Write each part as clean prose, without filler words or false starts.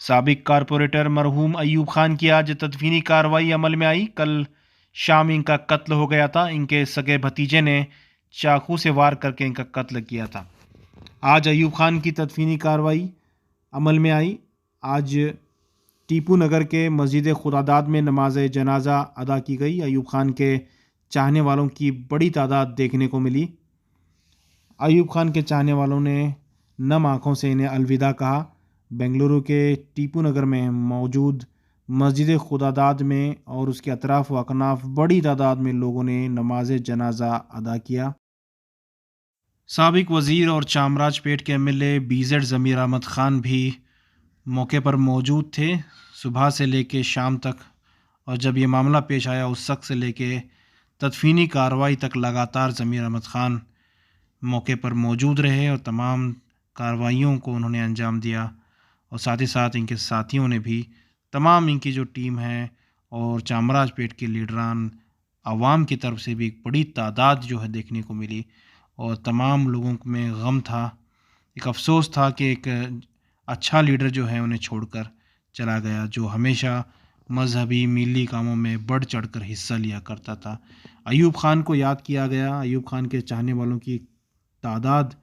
साबिक कारपोरेटर मरहूम अयूब खान की आज तदफीनी कार्रवाई अमल में आई। कल शाम इनका कत्ल हो गया था। इनके सगे भतीजे ने चाकू से वार करके इनका कत्ल किया था। आज अयूब खान की तदफीनी कार्रवाई अमल में आई। आज टीपू नगर के मस्जिद खुदादाद में नमाज जनाजा अदा की गई। अयूब खान के चाहने वालों की बड़ी तादाद देखने को मिली। अयूब खान के चाहने वालों ने नम आंखों से इन्हें अलविदा कहा। बेंगलुरु के टीपू नगर में मौजूद मस्जिद खुदादाद में और उसके अतराफ़ व अकनाफ बड़ी तादाद में लोगों ने नमाज जनाजा अदा किया। साबिक वज़ीर और चामराजपेट के एमएलए बीजेड ज़मीर अहमद ख़ान भी मौके पर मौजूद थे, सुबह से लेके शाम तक। और जब ये मामला पेश आया उस वक्त से लेके तदफीनी कार्रवाई तक लगातार ज़मीर अहमद ख़ान मौके पर मौजूद रहे और तमाम कार्रवाइयों को उन्होंने अंजाम दिया। और साथ ही साथ इनके साथियों ने भी, तमाम इनकी जो टीम है और चामराजपेट के लीडरान, आवाम की तरफ से भी एक बड़ी तादाद जो है देखने को मिली। और तमाम लोगों में गम था, एक अफ़सोस था कि एक अच्छा लीडर जो है उन्हें छोड़कर चला गया, जो हमेशा मजहबी मिली कामों में बढ़ चढ़ कर हिस्सा लिया करता था। अयूब ख़ान को याद किया गया। अयूब ख़ान के चाहने वालों की तादाद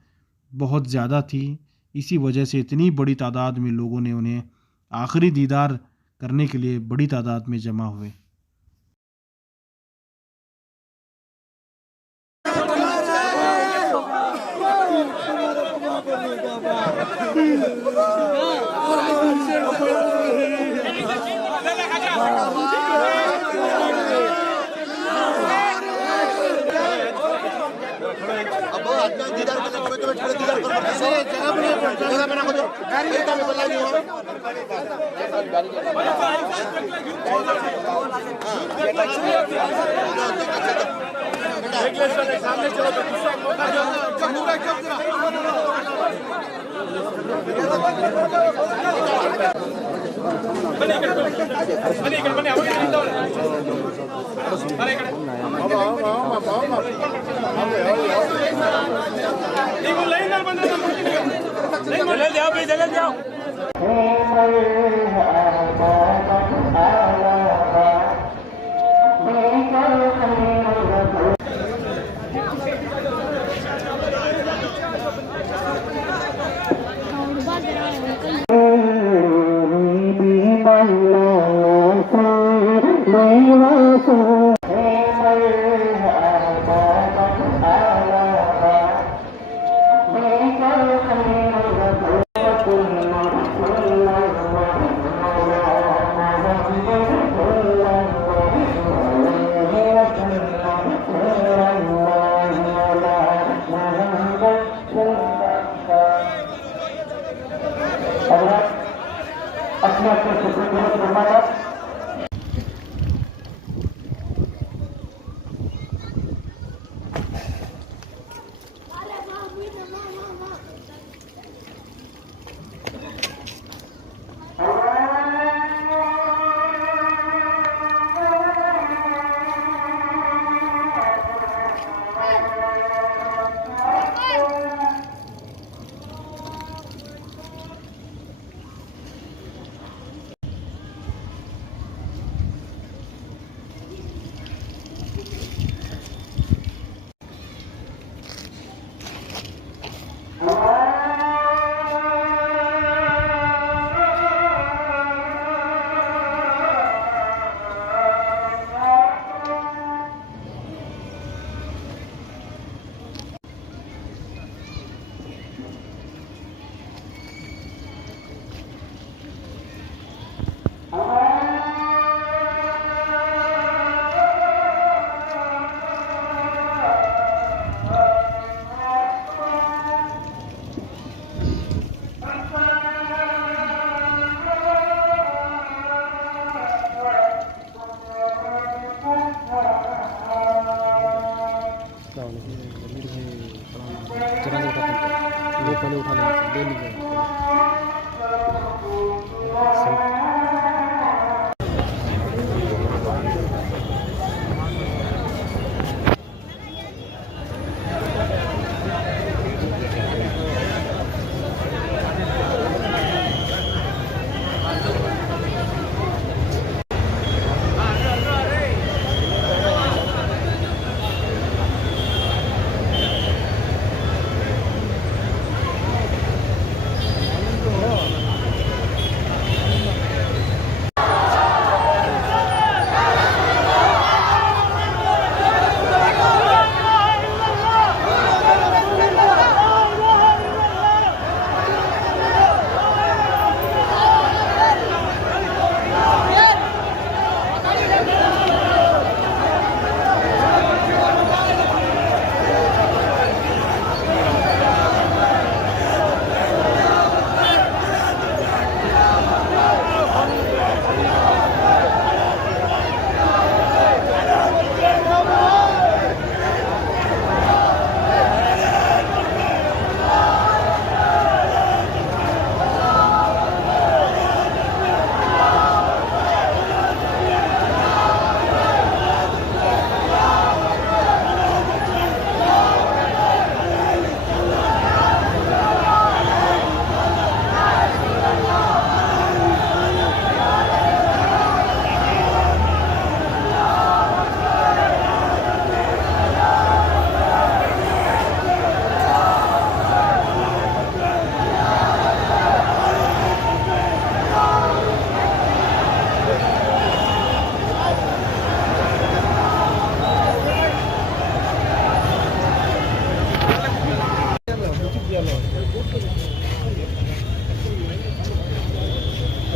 बहुत ज़्यादा थी। इसी वजह से इतनी बड़ी तादाद में लोगों ने उन्हें आखिरी दीदार करने के लिए बड़ी तादाद में जमा हुए।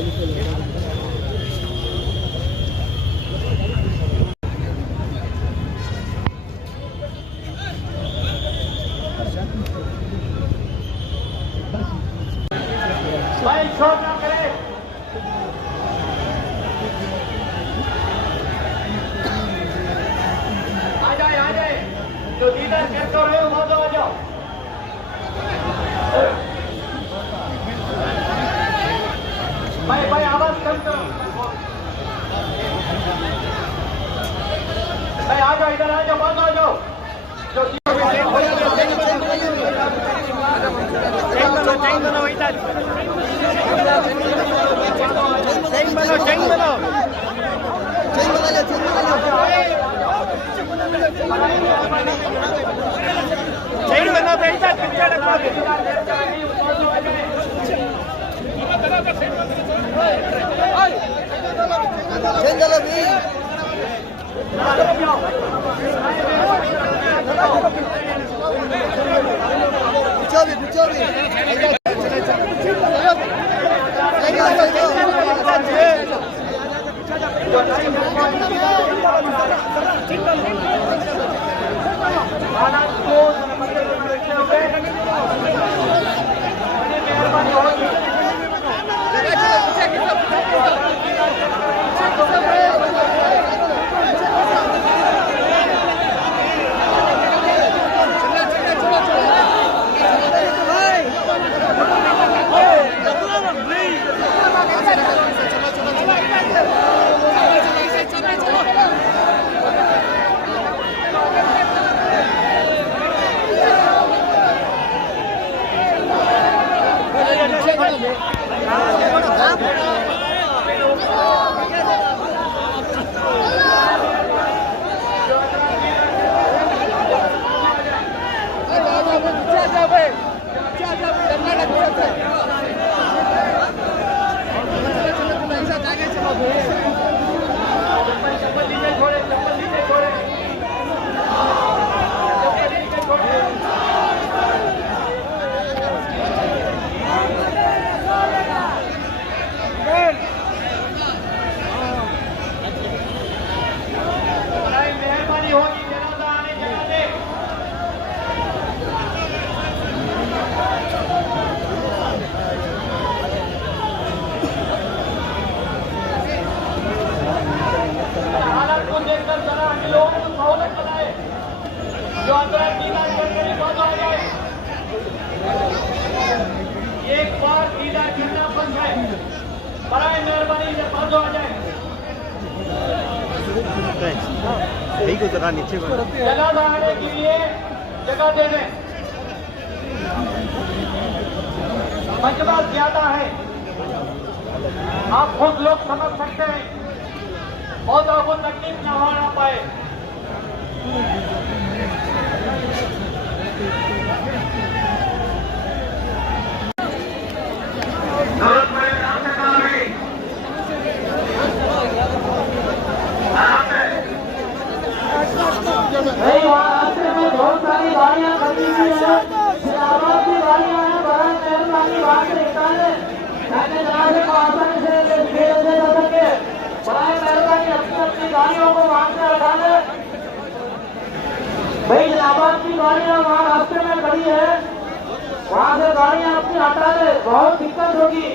भाई शोर ना करे। आ जाए जो लीडर कहते रहे हो वहां आ जाओ। भाई आवाज कम करो। भाई आ जाओ, इधर आ जाओ, बंद हो जाओ। जो एक बार दीदार करना बंद है, बराए मेहरबानी से बंद हो जाए। जगह आने के लिए जगह दे दें। मजमा ज्यादा है, आप खुद लोग समझ सकते हैं, बहुत आपको तकलीफ न हो ना पाए। बहुत सारी गाड़ियां खड़ी हुई है, इलाहाबाद की गाड़ियां हैं, बड़ा मेहरबानी बात निकाले ताकि जनाजे को आसानी से भेज दे जा सके। बड़ा मेहरबानी अपनी अपनी गाड़ियों को वहां से हटा ले। भाई इलाहाबाद की गाड़ियां वहां रास्ते में खड़ी है, वहां से गाड़ियां अपनी हटा ले, बहुत दिक्कत होगी।